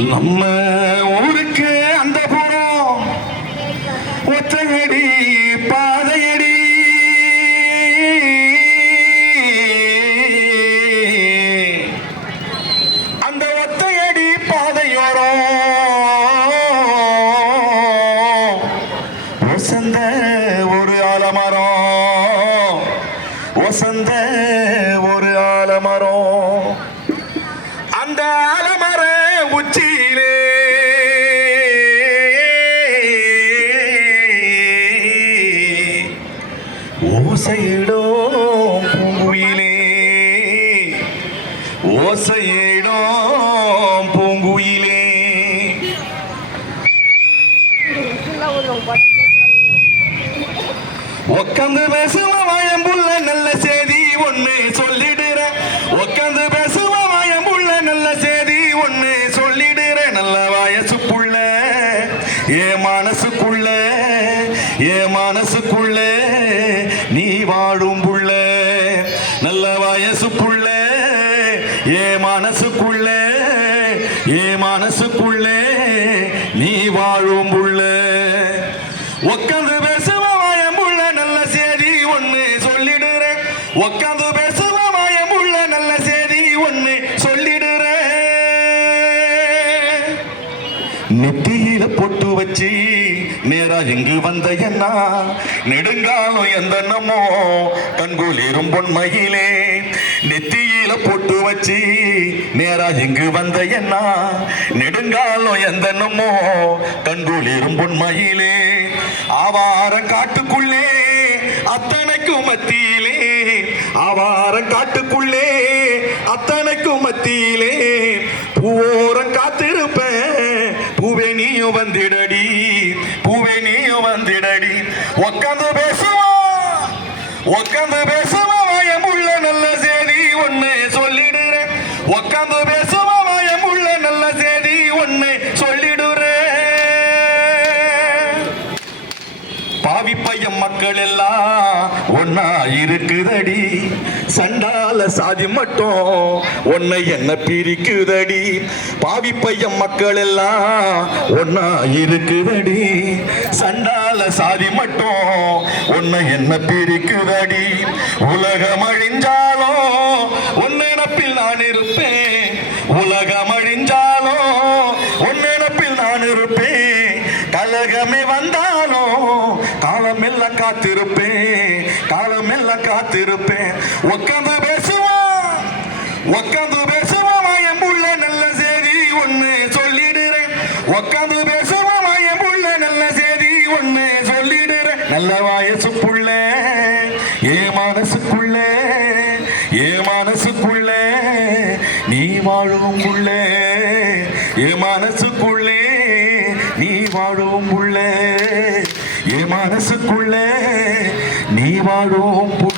நம்ம ஊருக்கு அந்த புறம் ஒற்றையடி பாதையடி அந்த ஒற்றையடி பாதையோரம் வசந்த ஒரு ஆலமரம் வசந்த ஒரு ஆலமரம் அந்த ஆலமர உச்சியிலே ஓசையிடும் பூங்குயிலே ஓசையிடும் பூங்குயிலே உக்காந்து பேசுவ வாயம்புள்ள நல்ல செய்தி ஒண்ணு சொல்லிடுற உக்காந்து பேசுவ வாயம்புள்ள நல்ல செய்தி ஒண்ணு சொல்லிடுற நல்ல வயசு புள்ள ஏ மனசுக்குள்ள நீ வாழும் புள்ள நல்ல வயசு புள்ள ஏ மனசுக்குள்ள நீ வாழும் புள்ள உக்காந்து பேசுவ வாயம்புள்ள நல்ல செய்தி ஒண்ணு சொல்லிடுற உக்காந்து பேசுவ வாயம்புள்ள நல்ல செய்தி ஒண்ணு சொல்லிடுற நெத்தியில பொட்டு வச்சு நேரா எங்கு வந்த என்னா நெடுங்காலம் எந்த நம்மோ கண்குளிரும் பொன்மையிலே நெத்தியில பொட்டு வச்சு நேரா எங்கு வந்த என்னா நெடுங்காலம் எந்த நம்மோ கண்குளிரும் பொன்மையிலே ஆவார காட்டுக்குள்ளே அத்தனைக்கும் மத்தியிலே ஆவார காட்டுக்குள்ளே அத்தனைக்கும் மத்தியிலே பூவோரம் காத்திருப்பேன் பூவே நீயும் வந்திடடி உக்காந்து பேசுவா வாயமுள்ள நல்ல செய்தி ஒண்ணு சொல்லிடுற உக்காந்து பேசுவா வாயமுள்ள நல்ல செய்தி ஒண்ணு சொல்லிடுற பாவி பையன் மக்கள் எல்லாம் ஒன்னா இருக்குதடி சண்டால சாதி மட்டும் ஒன்னை என்ன பிரிக்குதடி பாவி பையன் மக்கள் எல்லாம் ஒன்னா இருக்குதடி சண்டால சாதி மட்டும் ஒன்னை என்ன பிரிக்குதடி உலகம் அழிஞ்சாலும் ஒன்னெனப்பில் நான் இருப்பேன் உலகம் அழிஞ்சாலும் ஒன்னெனப்பில் நான் இருப்பேன் கலகமே வந்தாலும் காலமெல்லாம் காத்திருப்பேன் உக்காந்து பேசுவா வாயம்புள்ள நல்ல செய்தி ஒண்ணு சொல்லிடுறேன் உக்காந்து பேசுவா வாயம்புள்ள நல்ல செய்தி ஒண்ணு சொல்லிடுறேன் நல்ல வயசு புள்ள ஏ மனசுக்குள்ள நீ வாழும் புள்ள ஏ மனசுக்குள்ளே நீ வாழும் புள்ள ஏ மனசுக்குள்ள நீ வாழும் புள்ள